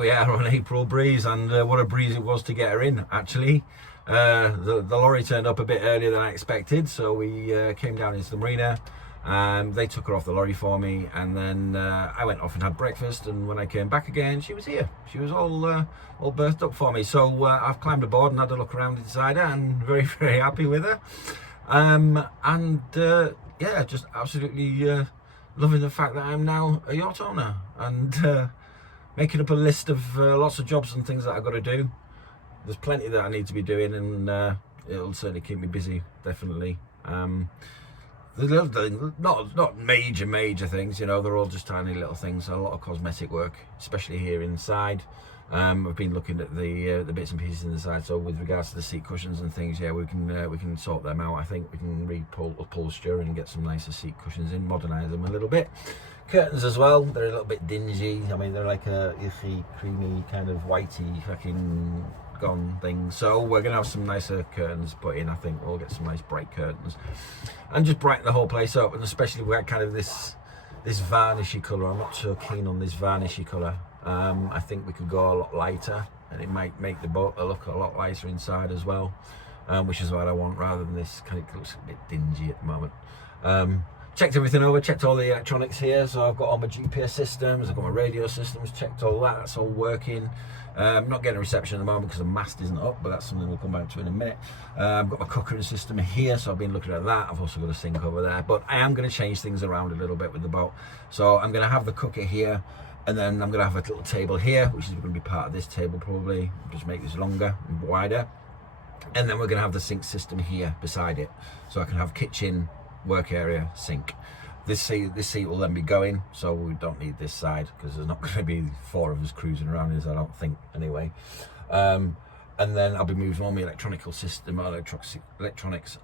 we are on April Breeze, and what a breeze it was to get her in, actually. The lorry turned up a bit earlier than I expected, so we came down into the marina. They took her off the lorry for me, and then I went off and had breakfast, and when I came back again, she was here. She was all berthed up for me. So I've climbed aboard and had a look around inside her, and very, very happy with her. Yeah, just absolutely loving the fact that I'm now a yacht owner, and making up a list of lots of jobs and things that I've got to do. There's plenty that I need to be doing, and it'll certainly keep me busy, definitely. The little things, not major things, you know, they're all just tiny little things. A lot of cosmetic work, especially here inside. I've been looking at the bits and pieces inside. So with regards to the seat cushions and things, yeah, we can sort them out. I think we can upholster and get some nicer seat cushions in, modernise them a little bit. Curtains as well, they're a little bit dingy. I mean, they're like a iffy, creamy, kind of whitey fucking gone thing. So we're gonna have some nicer curtains put in. I think we'll get some nice bright curtains and just brighten the whole place up. And especially with kind of this varnishy colour, I'm not so keen on this varnishy colour. I think we could go a lot lighter, and it might make the boat look a lot lighter inside as well, which is what I want, rather than this kind of looks a bit dingy at the moment. Checked everything over, checked all the electronics here. So I've got all my GPS systems, I've got my radio systems, checked all that, that's all working. I'm not getting a reception at the moment because the mast isn't up, but that's something we'll come back to in a minute. I've got my cooking system here, so I've been looking at that. I've also got a sink over there, but I am going to change things around a little bit with the boat. So I'm going to have the cooker here, and then I'm going to have a little table here, which is going to be part of this table probably. Just make this longer and wider. And then we're going to have the sink system here beside it. So I can have kitchen, work area, sink. This seat will then be going, so we don't need this side because there's not going to be 4 of us cruising around in, I don't think, anyway. And then I'll be moving all my electronics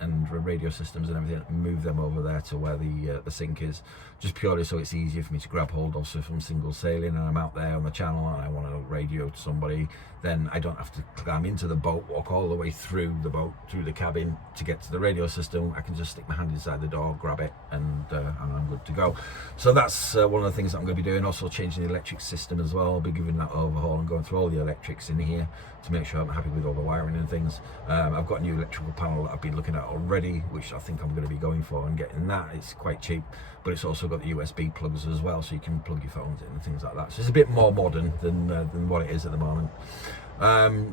and radio systems and everything, and move them over there to where the sink is, just purely so it's easier for me to grab hold of. So if I'm single sailing and I'm out there on the channel and I want to radio to somebody, then I don't have to climb into the boat, walk all the way through the boat, through the cabin to get to the radio system. I can just stick my hand inside the door, grab it, and I'm good to go. So that's one of the things that I'm going to be doing. Also changing the electric system as well. I'll be giving that overhaul and going through all the electrics in here to make sure I'm happy with all the wiring and things. I've got a new electrical panel that I've been looking at already, which I think I'm going to be going for and getting that. It's quite cheap, but it's also got the USB plugs as well, so you can plug your phones in and things like that. So it's a bit more modern than what it is at the moment.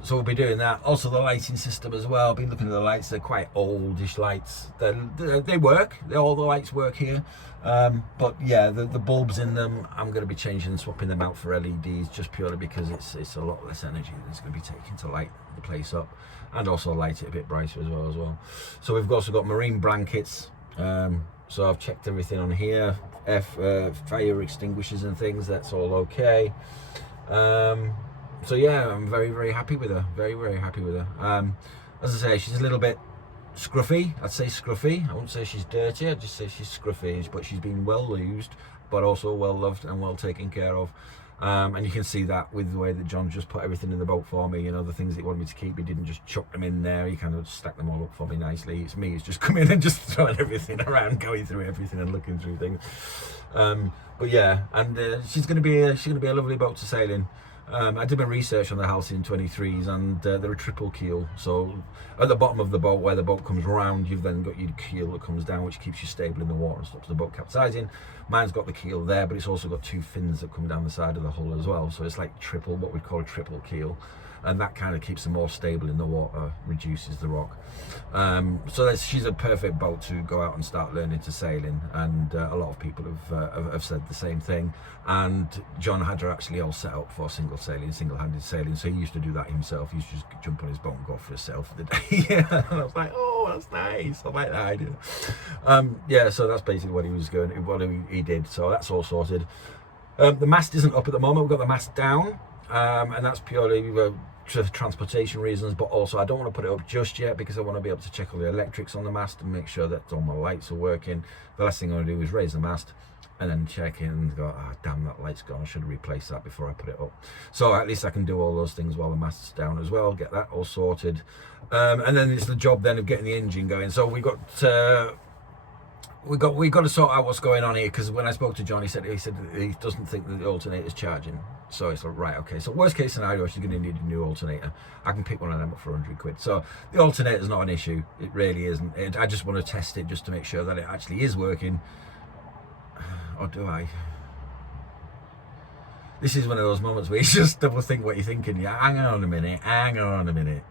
So we'll be doing that. Also the lighting system as well. I've been looking at the lights. They're quite oldish lights. They work. All the lights work here. But yeah, the bulbs in them, I'm going to be changing and swapping them out for LEDs, just purely because it's a lot less energy that's going to be taken to light the place up, and also light it a bit brighter as well. So we've also got marine blankets. So I've checked everything on here. Fire extinguishers and things, that's all okay. So yeah, I'm very, very happy with her. Very, very happy with her. As I say, she's a little bit scruffy. I'd say scruffy. I wouldn't say she's dirty. I'd just say she's scruffy. But she's been well used, but also well loved and well taken care of. And you can see that with the way that John just put everything in the boat for me. You know, the things that he wanted me to keep, he didn't just chuck them in there. He kind of stacked them all up for me nicely. It's me who's just come in and just throwing everything around, going through everything and looking through things. But yeah, and she's gonna be a lovely boat to sail in. I did my research on the Halcyon 23s, and they're a triple keel. So at the bottom of the boat, where the boat comes round, you've then got your keel that comes down, which keeps you stable in the water and stops the boat capsizing. Mine's got the keel there, but it's also got 2 fins that come down the side of the hull as well. So it's like triple, what we'd call a triple keel. And that kind of keeps them more stable in the water, reduces the rock. So she's a perfect boat to go out and start learning to sail in, and a lot of people have said the same thing. And John had her actually all set up for single-handed sailing, so he used to do that himself. He used to just jump on his boat and go for a sail for the day. And I was like, oh, that's nice, I like that idea. Yeah, so that's basically what he did, so that's all sorted. The mast isn't up at the moment. We've got the mast down, and that's purely for transportation reasons, but also I don't want to put it up just yet because I want to be able to check all the electrics on the mast and make sure that all my lights are working. The last thing I want to do is raise the mast and then check in and go, ah, damn, that light's gone, I should replace that before I put it up. So at least I can do all those things while the mast's down as well, get that all sorted. And then it's the job then of getting the engine going. So we've got we got to sort out what's going on here, because when I spoke to John, he said he doesn't think that the alternator's charging. So it's like, right, okay. So worst case scenario, she's going to need a new alternator. I can pick one of them up for 100 quid. So the alternator's not an issue. It really isn't. I just want to test it just to make sure that it actually is working. Or do I? This is one of those moments where you just double think what you're thinking. Yeah, hang on a minute.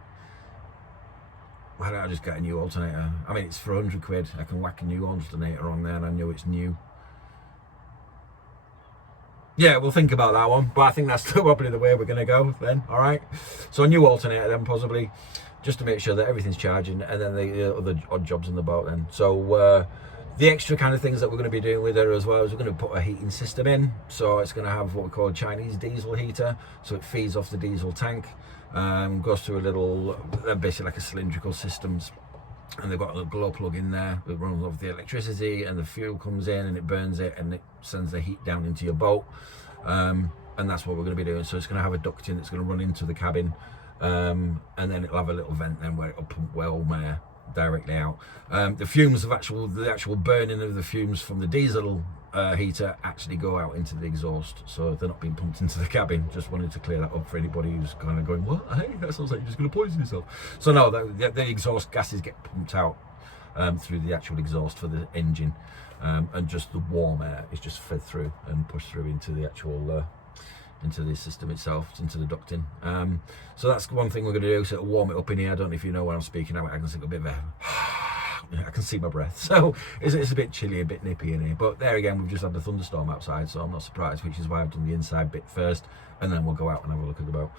Why don't I just get a new alternator? I mean, it's for 100 quid. I can whack a new alternator on there and I know it's new. Yeah, we'll think about that one. But I think that's probably the way we're going to go then. All right. So a new alternator then, possibly, just to make sure that everything's charging, and then the other odd jobs in the boat then. So the extra kind of things that we're going to be doing with her as well is we're going to put a heating system in. So it's going to have what we call a Chinese diesel heater. So it feeds off the diesel tank. Goes through a little, basically like a cylindrical systems, and they've got a glow plug in there that runs off the electricity, and the fuel comes in and it burns it and it sends the heat down into your boat, and that's what we're going to be doing. So it's going to have a ducting that's going to run into the cabin, and then it'll have a little vent then where it'll pump warm air directly out. The fumes of the actual burning of the fumes from the diesel heater actually go out into the exhaust, so they're not being pumped into the cabin. Just wanted to clear that up for anybody who's kind of going, what? Hey, that sounds like you're just going to poison yourself. So no, the exhaust gases get pumped out through the actual exhaust for the engine, and just the warm air is just fed through and pushed through into the actual into the system itself, into the ducting. So that's one thing we're going to do. So it'll warm it up in here. I don't know if you know when I'm speaking out, I can see a bit of I can see my breath. So it's a bit chilly, a bit nippy in here. But there again, we've just had the thunderstorm outside, so I'm not surprised, which is why I've done the inside bit first, and then we'll go out and have a look at the boat.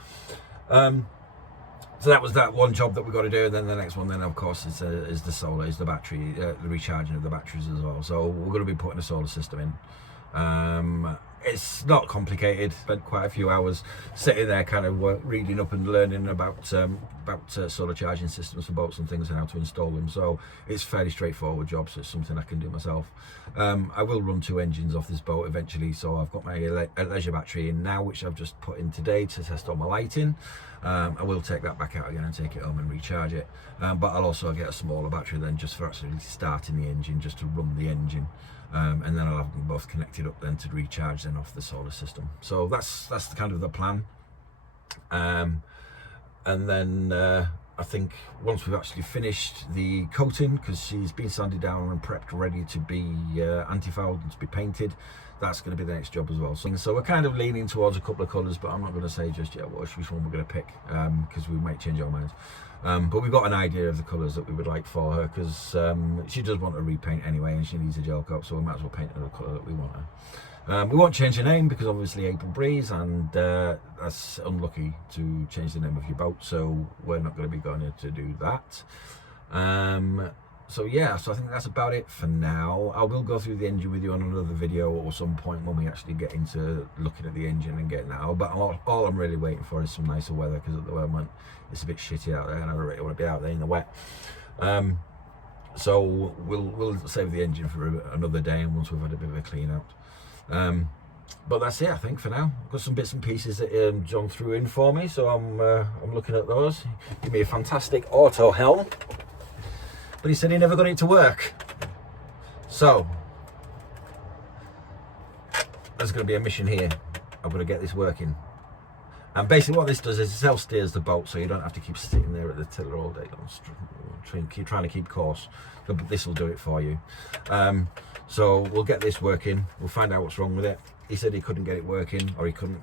So that was that one job that we've got to do. And then the next one then, of course, is the solar, is the battery, the recharging of the batteries as well. So we're going to be putting a solar system in. It's not complicated. Spent quite a few hours sitting there kind of reading up and learning about solar charging systems for boats and things and how to install them. So it's fairly straightforward job, so it's something I can do myself. I will run 2 engines off this boat eventually. So I've got my leisure battery in now, which I've just put in today to test all my lighting. I will take that back out again and take it home and recharge it. But I'll also get a smaller battery then, just for actually starting the engine, just to run the engine. And then I'll have them both connected up then to recharge then off the solar system. So that's the kind of the plan. And then I think once we've actually finished the coating, because she's been sanded down and prepped ready to be anti-fouled and to be painted, that's going to be the next job as well. So we're kind of leaning towards a couple of colours, but I'm not going to say just yet which one we're going to pick, because we might change our minds. But we've got an idea of the colours that we would like for her, because she does want a repaint anyway, and she needs a gel coat, so we might as well paint her the colour that we want her. We won't change the name because obviously April Breeze, and that's unlucky to change the name of your boat, so we're not going to be going to do that. So yeah, so I think that's about it for now. I will go through the engine with you on another video or some point when we actually get into looking at the engine and getting that out. But all I'm really waiting for is some nicer weather, because at the moment it's a bit shitty out there and I don't really want to be out there in the wet. So we'll save the engine for another day, and once we've had a bit of a clean out. But that's it, I think, for now. I've got some bits and pieces that John threw in for me, so I'm looking at those. Give me a fantastic auto helm, but he said he never got it to work. So there's going to be a mission here. I'm going to get this working. And basically what this does is it self-steers the boat, so you don't have to keep sitting there at the tiller all day long, trying to keep course. But this will do it for you. So we'll get this working. We'll find out what's wrong with it. He said he couldn't get it working, or he couldn't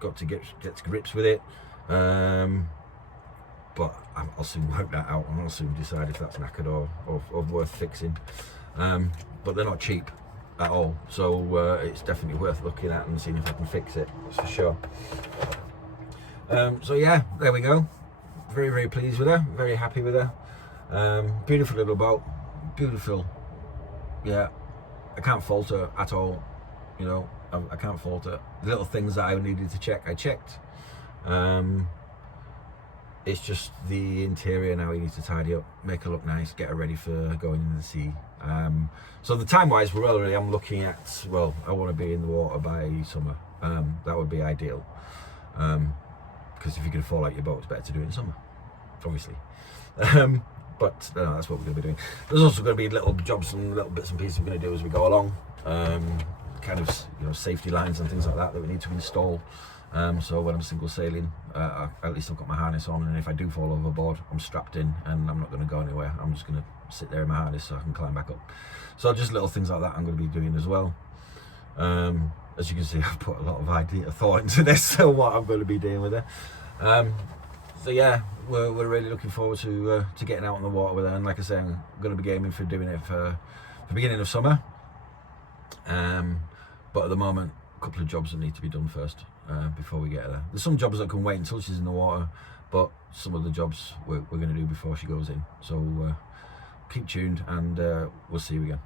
got to get to grips with it. But I'll soon work that out, and I'll soon decide if that's knackered or worth fixing. But they're not cheap at all, so it's definitely worth looking at and seeing if I can fix it, that's for sure. So yeah, there we go. Very, very pleased with her, very happy with her. Beautiful little boat, beautiful. Yeah, I can't fault her at all, you know, I can't fault her. The little things that I needed to check, I checked. It's just the interior now you need to tidy up, make her look nice, get her ready for going in the sea. So the time wise, really I'm looking at, well, I want to be in the water by summer. That would be ideal, because if you can fall out your boat, it's better to do it in summer, obviously. But that's what we're going to be doing. There's also going to be little jobs and little bits and pieces we're going to do as we go along. Kind of safety lines and things like that we need to install. So when I'm single sailing, at least I've got my harness on, and if I do fall overboard, I'm strapped in and I'm not going to go anywhere. I'm just going to sit there in my harness so I can climb back up. So just little things like that I'm going to be doing as well. As you can see, I've put a lot of thought into this, so what I'm going to be doing with it. So yeah, we're really looking forward to getting out on the water with her, and like I say, I'm going to be aiming for doing it for the beginning of summer. But at the moment, a couple of jobs that need to be done first before we get there. There's some jobs that can wait until she's in the water, but some of the jobs we're going to do before she goes in. So keep tuned, and we'll see you again.